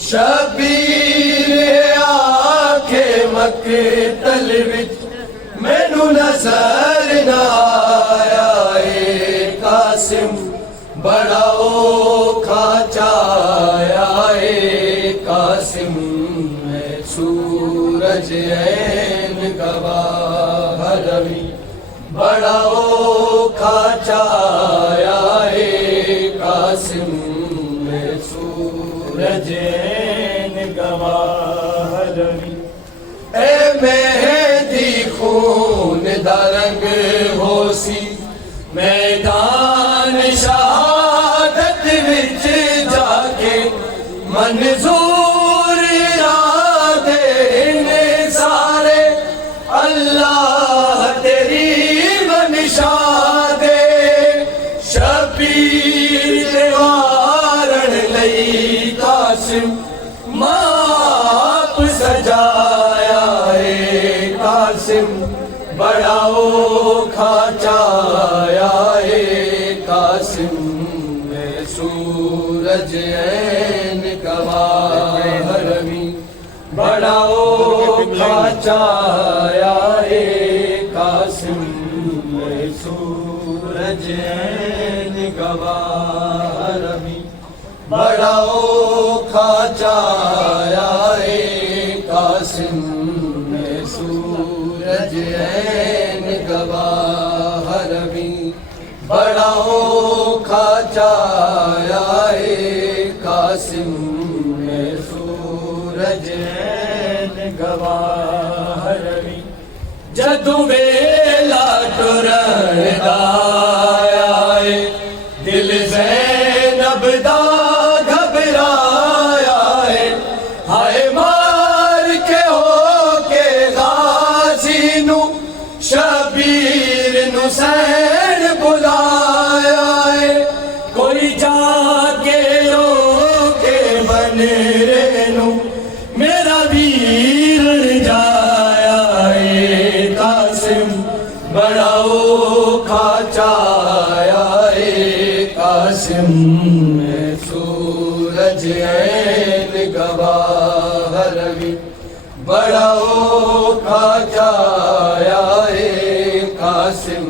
شبیر آکھے مقتل وچ مینوں نظر نہ آیا اے قاسم بڑا اوکھا چایا اے قاسم میں سورج عین گواہ روی بڑا اوکھا چایا اے قاسم سورج عین گواہ روی اے مہدی خون دا رنگ ہو سی میدان شہادت وچ جا کے منظور دے سارے اللہ تیری منشا دے شبیر قاسم ماپ سجایا ہے قاسم بڑا اوکھا چایا ہے قاسم میں سورج عین گواہ روی بڑا اوکھا چایا ہے قاسم میں سورج عین گواہ روی بڑا اوکھا چایا اے قاسم میں سورج عین گواہ روی بڑا اوکھا چایا اے قاسم میں سورج عین گواہ روی جدوں ویلا ٹرن دا آیا اے دل زینب دا شبیر حسین بلایا ہے کوئی جا کے رو کے بنرے نو میرا ویر جایا ہے قاسم بڑا اوکھا چایا ہے قاسم میں سورج عین گواہ روی بڑا اوکھا چایا ہے قاسم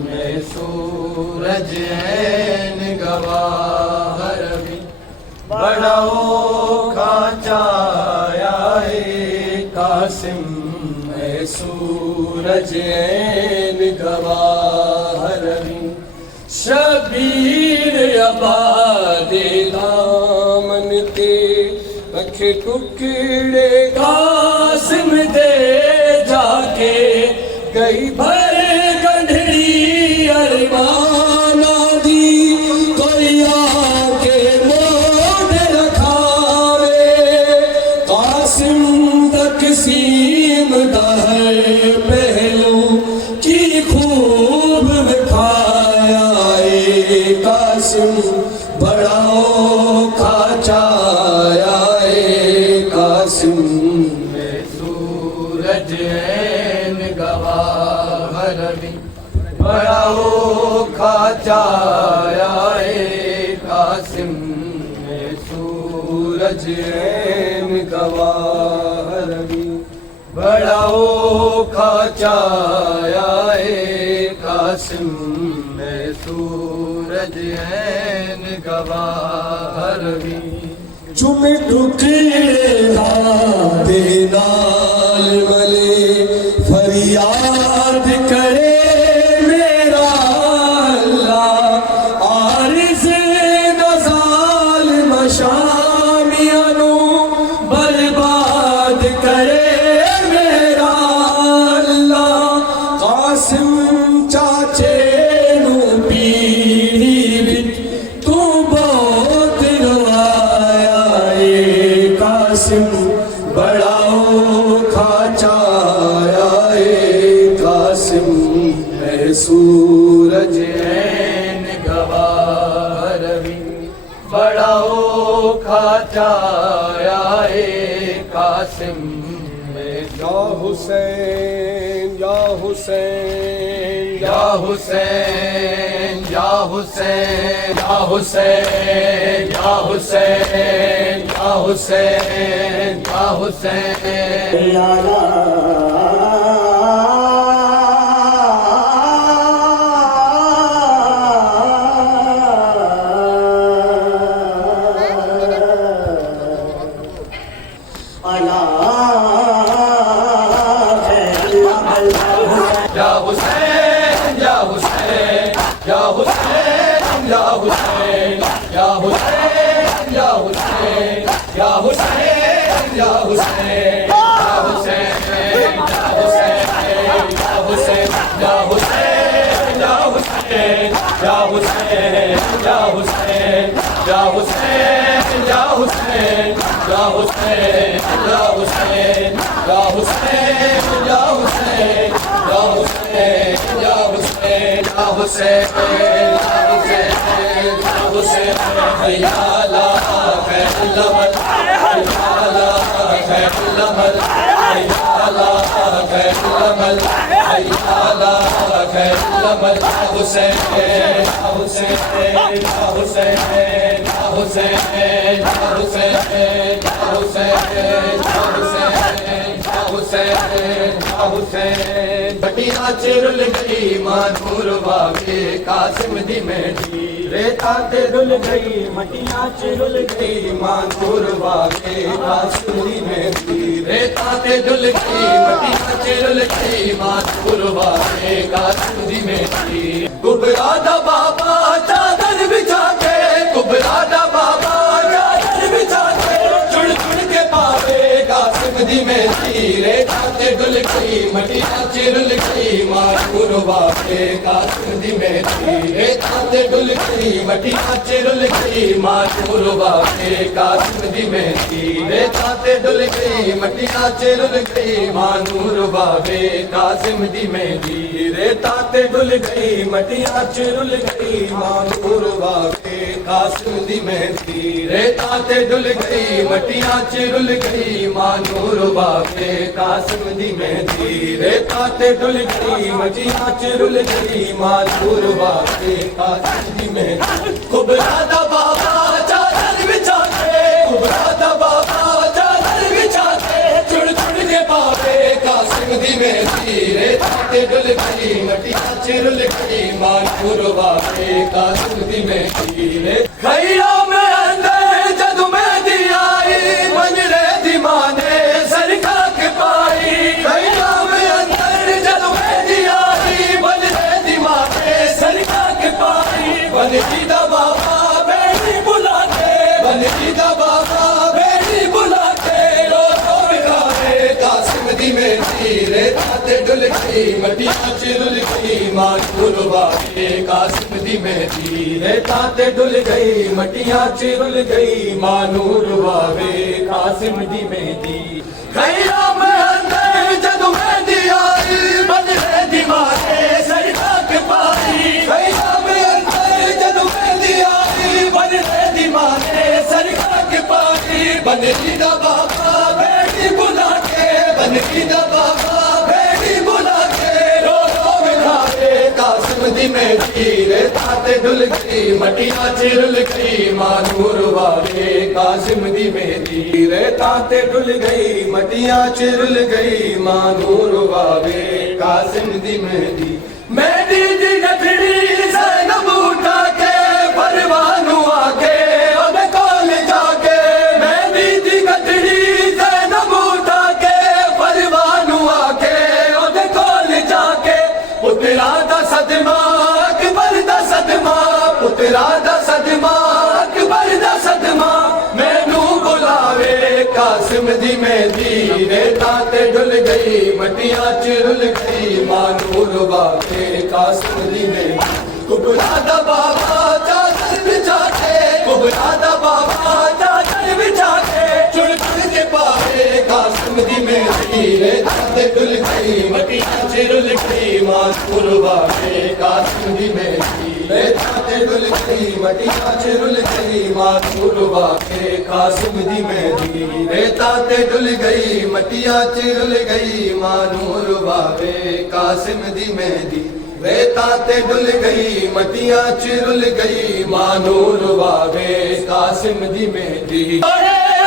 میں سورج عین گواہ روی بڑا اوکھا چایا ہے قاسم میں سورج عین گواہ روی شبیر آباد دامن کے رکھ ٹکڑے قاسم دے جا کے گئی بھر گنڈھڑی ارمانہ دی کوئی آکے موڑ رکھاوے قاسم تقسیم دا ہر پہلو کی خوب بکھایا اے قاسم بڑا اوکھا چایا قاسم میں سورج عین گواہ روی بڑا اوکھا چایا ہے قاسم میں سورج عین گواہ روی بڑا اوکھا چایا ہے قاسم میں سورج عین گواہ روی چم ٹکڑے دے نال ملے فریاد کرے میرا اللہ عارض نزال مشامیاں نو برباد کرے میرا اللہ قاسم چاچے نو پیڑھی وچ تو بہت قاسم بڑا اوکھا چایا اے قاسم میں سورج عین گواہ روی بڑا اوکھا چایا اے قاسم میں یا حسین یا حسین یا حسین یا حسین یا حسین یا حسین یا حسین یا حسین بٹیاں چرل گئی مانور واگے قاسم دی مہندی ریتا تے دل گئی مٹیاں چرل گئی مانور واگے قاسم دی مہندی ریتا تے دل گئی مٹیاں چرل گئی مانور واگے قاسم دی مہندی کبرا دا بابا چادر بچھا کے کبرا دا بابا چادر بچھا کے چڑ چڑ کے پاوے قاسم دی مہندی ریتا تے دل گئی مٹیاں چرل گئی مانور واگے قاسم دی مہندی ریتا تے دل گئی مٹیاں چرل گئی مانور واگے قاسم دی مہندی ریتا تے دل گئی مٹیاں چرل گئی مانور واگے قاسم دی مہندی ریتا تے دل گئی مٹیاں چرل گئی مانور واگے قاسم دی مہندی ریتا تے دل گئی مٹیاں چرل گئی مانور واگے قاسم دی مہندی ریتا تے دل گئی مٹیاں چرل گئی مانور واگے قاسم دی مہندی کبرا دا بابا چادر بچھا کے کبرا دا بابا چادر بچھا کے چڑ چڑ کے پاوے قاسم دی مہندی ریتا تے دل گئی مٹیاں چرل گئی مانور واگے قاسم دی مہندی خیام اندر جد مہندی آئی منجرے دی ماں نے سر کھا کے پائی خیام اندر جد مہندی آئی منجرے دی ماں نے سر کھا کے پائی بنتی دا بابا بیٹی بلا کے بنتی دا بابا بیٹی بلا کے رو رو بکھاوے قاسم دی مہندی ریتا تے دل گئی مٹیاں چرل گئی مانور واگے قاسم دی مہندی ریتا تے دل گئی مٹیاں چرل گئی مانور واگے قاسم دی مہندی خیام اندر جد مہندی آئی منجرے دی ماں نے سر کھا کے پائی خیام اندر جد مہندی آئی منجرے دی ماں نے سر کھا کے پائی بنتی دا بابا بیٹی بلا کے بنتی دا بابا بیٹی بلا کے رو رو بکھاوے قاسم دی مہندی ریتا تے دل گئی مٹیاں چرل گئی مانور واگے قاسم دی مہندی ریتا تے دل گئی مٹیاں چرل گئی مانور واگے قاسم دی مہندی مہندی دی گٹھڑی زینب اٹھا کے پروانو آ کے اودے کول جا کے مہندی دی گٹھڑی زینب اٹھا کے پروانو آ کے اودے کول جا کے پترا دا صدمہ اکبر دا صدمہ پترا دا صدمہ اکبر دا صدمہ مینوں بلاوے قاسم دی مہندی ریتا تے ڈل گئی مٹیاں چرل گئی مانور واگے قاسم دی مہندی کبرا دا بابا چادر بچھا کے کبرا دا بابا چادر بچھا کے چڑ چڑ کے پاوے قاسم دی مہندی ریتا تے ڈل گئی مٹیاں چرل گئی مانور واگے قاسم دی مہندی ریتا تے ڈل گئی مٹیاں چرل گئی مانور واگے قاسم دی مہندی ریتا تے ڈل گئی مٹیاں چرل گئی مانور واگے قاسم دی مہندی ریتاں تے ڈل گئی مٹیاں چ رل گئی ماں نور واوے قاسم دی مہندی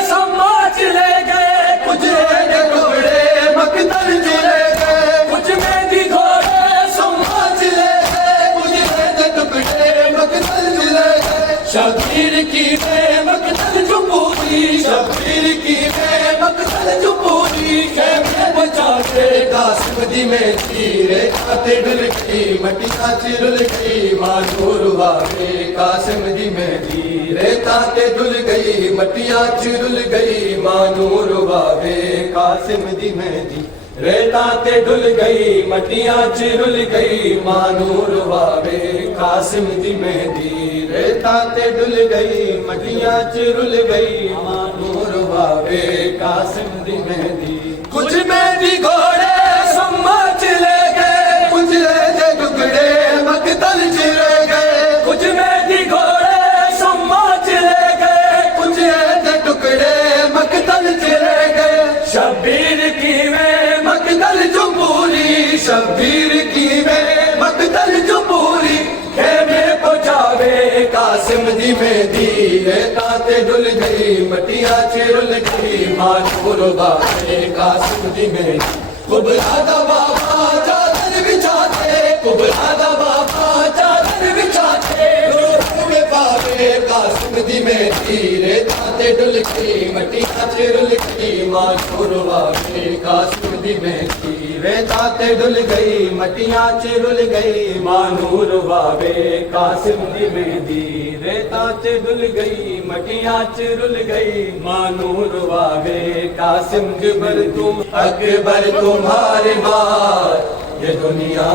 سماج لے گئے کچھ دے ٹکڑے مقتل چلے گئے کچھ مہندی گھوڑے سماج لے گئے کچھ دے ٹکڑے مقتل چلے گئے شبیر کی بے مقتل جو پوری شبیر کی بے مقتل جو پوری خیمے بچا کے قاسم دی مہندی ریتاں تے ڈل گئی مٹیاں چ رل گئی ماں نور واوے قاسم دی مہندی ریتاں تے ڈل گئی مٹیاں چ رل گئی ماں نور واوے قاسم دی مہندی ریتاں تے ڈل گئی مٹیاں چ رل گئی ماں نور واوے قاسم دی مہندی ریتاں تے ڈل گئی مٹیاں چ رل گئی ماں نور واوے قاسم دی مہندی کچھ مہندی گھوڑے سماج لے گئے کچھ دے ٹکڑے مقتل چلے گئے کچھ مہندی گھوڑے سماج لے گئے کچھ دے ٹکڑے مقتل چلے گئے شبیر کی میں مقتل جو پوری شبیر کی میں مقتل جو پوری خیمے پہنچاوے قاسم دی مہندی ریتاں تے ڈل گئی مٹیاں چ رل گئی ماں نور واوے قاسم دی مہندی قبلہ دا بابا چادر بچھاتے قبلہ دا بابا چادر بچھاتے روح پاوے قاسم دی مہندی ریتاں تے ڈل گئی مٹیاں چ رل گئی ماں نور واوے قاسم دی مہندی ریتاں تے ڈل گئی مٹیاں چ رل گئی ماں نور واوے قاسم دی مہندی ریتاں تے ڈل گئی مٹیاں چ رل گئی ماں نور واوے قاسم اکبر تم اکبر تمہارے مار یہ دنیا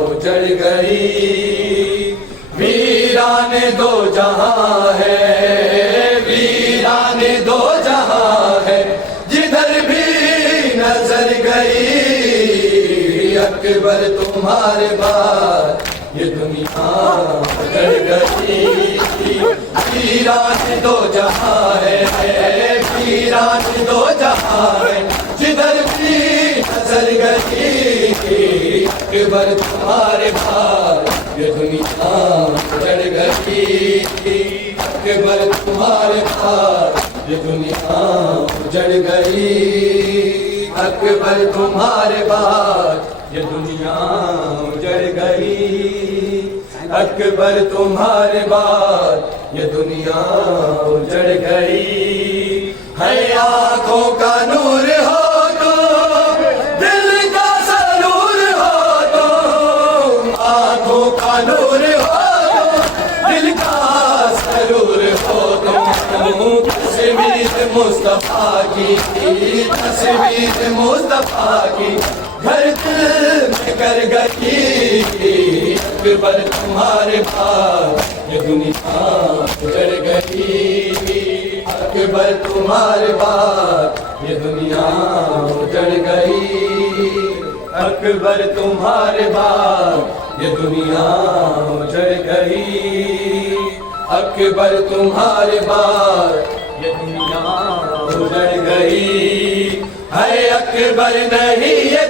اجڑ گئی ویران دو جہاں ہے ویران دو جہاں ہے جدھر بھی نظر گئی اکبر تمہارے بعد یہ دنیا اجڑ گئی ویران دو جہاں ہے ویران دو جہاں ہے جدھر بھی نظر گئی اکبر تمہارے بعد یہ دنیا اجڑ گئی اکبر تمہارے بعد یہ دنیا اجڑ گئی اکبر تمہارے بعد یہ دنیا اجڑ گئی اکبر تمہارے بعد یہ دنیا اجڑ گئی ہے آنکھوں کا نور ہو تو دل کا سرور ہو تو آنکھوں کا نور ہو تو دل کا سرور ہو تو تصویر مصطفیٰ کی تصویر مصطفیٰ کی گھر دل میں کر گئی اکبر تمہارے بعد یہ دنیا اجڑ گئی اکبر تمہارے بعد یہ دنیا اجڑ گئی اکبر تمہارے بعد یہ دنیا اجڑ گئی اکبر تمہارے بعد یہ دنیا اجڑ گئی ہے اکبر نہیں یہ